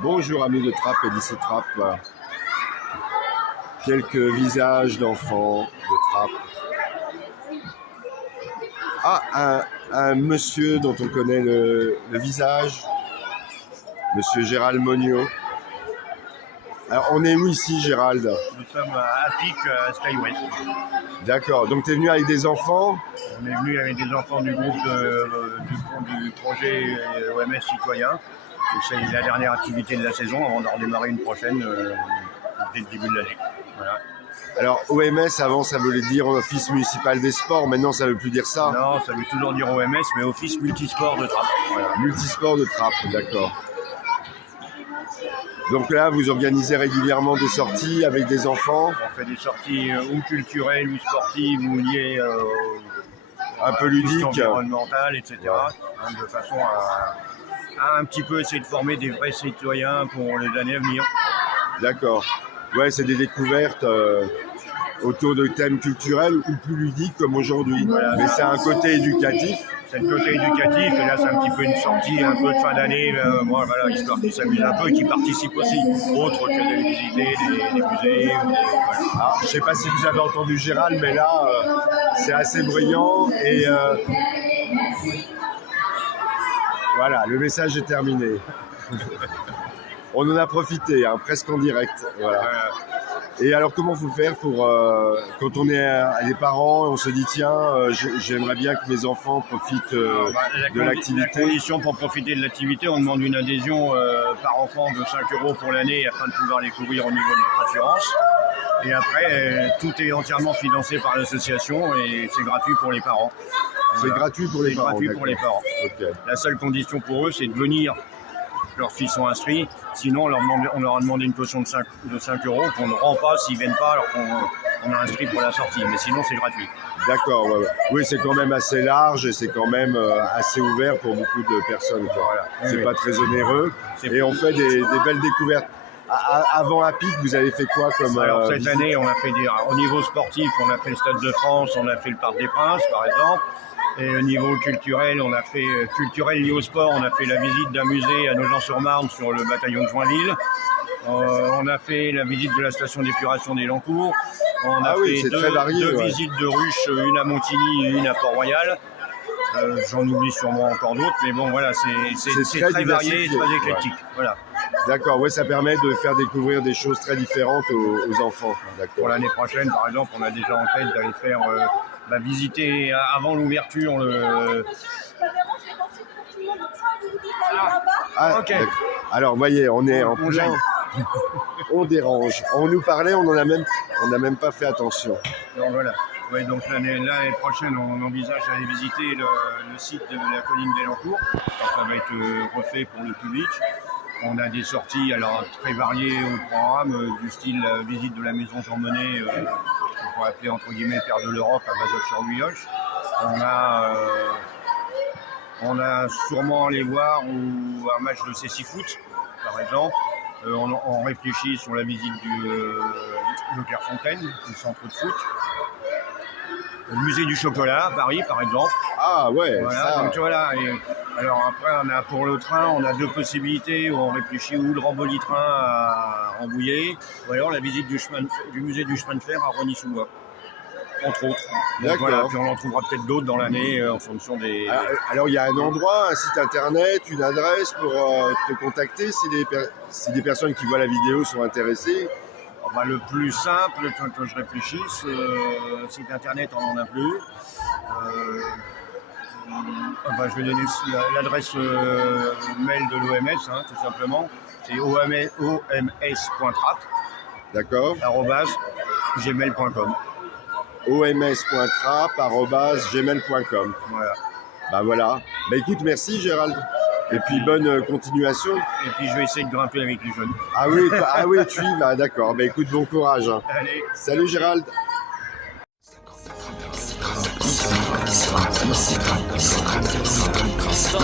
Bonjour amis de Trappes et d'ici Trappes. Quelques visages d'enfants de Trappes. Ah, un monsieur dont on connaît le visage, monsieur Gérald Monniot. Alors, on est où ici, Gérald? Nous sommes à Pic, Skywest. D'accord, donc tu es venu avec des enfants? On est venu avec des enfants du groupe du projet OMS Citoyen. Et c'est la dernière activité de la saison avant d'en redémarrer une prochaine dès le début de l'année. Voilà. Alors OMS, avant ça voulait dire Office municipal des sports, maintenant ça veut plus dire ça? Non, ça veut toujours dire OMS, mais Office multisport de Trappes. Voilà. Multisport de Trappes, d'accord. Donc là, vous organisez régulièrement des sorties avec des enfants? On fait des sorties ou culturelles, ou sportives, ou liées un peu ludiques, environnementales, etc. Hein, de façon à un petit peu essayer de former des vrais citoyens pour les années à venir. D'accord. Ouais, c'est des découvertes autour de thèmes culturels ou plus ludiques comme aujourd'hui. Voilà, mais c'est un côté éducatif. C'est le côté éducatif, et là c'est un petit peu une sortie un peu de fin d'année, voilà, histoire qu'ils s'amusent un peu et qu'ils participent aussi, autre que de visiter des musées. Voilà. Alors, je ne sais pas si vous avez entendu Gérald, mais là c'est assez bruyant et voilà, le message est terminé. On en a profité, hein, presque en direct. Voilà. Et alors, comment faut faire pour, quand on est des parents, on se dit, tiens, j'aimerais bien que mes enfants profitent de l'activité? La condition pour profiter de l'activité, on demande une adhésion par enfant de 5 € pour l'année afin de pouvoir les couvrir au niveau de notre assurance. Et après, tout est entièrement financé par l'association et c'est gratuit pour les parents. C'est gratuit pour les parents? C'est gratuit pour les parents. Okay. La seule condition pour eux, c'est de venir lorsqu'ils sont inscrits. Sinon, on leur a demandé une caution de 5 € qu'on ne rend pas s'ils ne viennent pas alors qu'on a inscrit pour la sortie. Mais sinon, c'est gratuit. D'accord, ouais. Oui, c'est quand même assez large et c'est quand même assez ouvert pour beaucoup de personnes. Voilà. C'est pas très onéreux. Et on fait des belles découvertes. Avant à Pic, vous avez fait quoi comme Alors cette année, on a fait au niveau sportif, on a fait le Stade de France, on a fait le Parc des Princes, par exemple. Et au niveau culturel, on a fait culturel lié au sport, on a fait la visite d'un musée à Nogent-sur-Marne sur le bataillon de Joinville. On a fait la visite de la station d'épuration d'Élancourt. On a fait deux visites de ruches, une à Montigny et une à Port-Royal. J'en oublie sûrement encore d'autres, mais bon, voilà, c'est très varié et très éclectique. Ouais. Voilà. D'accord, ouais, ça permet de faire découvrir des choses très différentes aux enfants. Pour l'année prochaine, par exemple, on a déjà en tête d'aller faire visiter avant l'ouverture ok. Alors, voyez, on est en plein. On dérange. On nous parlait, on n'a même pas fait attention. Donc voilà. Ouais, donc l'année prochaine, on envisage d'aller visiter le site de la colline d'Élancourt. Ça va être refait pour le public. On a des sorties alors très variées au programme, du style visite de la maison Jean Monnet, qu'on pourrait appeler entre guillemets Terre de l'Europe à Bazoches-sur-Guyloche. On a sûrement aller voir un match de Céci Foot, par exemple. On réfléchit sur la visite de Clairefontaine, du centre de foot. Le musée du chocolat à Paris, par exemple. Ah ouais. Voilà, ça. Donc voilà. Alors après, pour le train, on a deux possibilités où on réfléchit ou le Ramboli-train à Rambouillet, ou alors la visite du musée du chemin de fer à Rosny-sous-Bois, entre autres. Donc voilà, puis on en trouvera peut-être d'autres dans l'année en fonction des... Alors il y a un endroit, un site internet, une adresse pour te contacter si des personnes qui voient la vidéo sont intéressées. Le plus simple, que je réfléchisse, site internet, on n'en a plus. Je vais donner l'adresse mail de l'OMS, hein, tout simplement. C'est oms.trappes. D'accord. @gmail.com. oms.trappes@gmail.com. Voilà. Voilà. Écoute, merci Gérald. Et puis bonne continuation. Et puis je vais essayer de grimper avec les jeunes. Ah oui, tu y vas, d'accord. Écoute, bon courage. Allez. Salut Gérald. Croissant.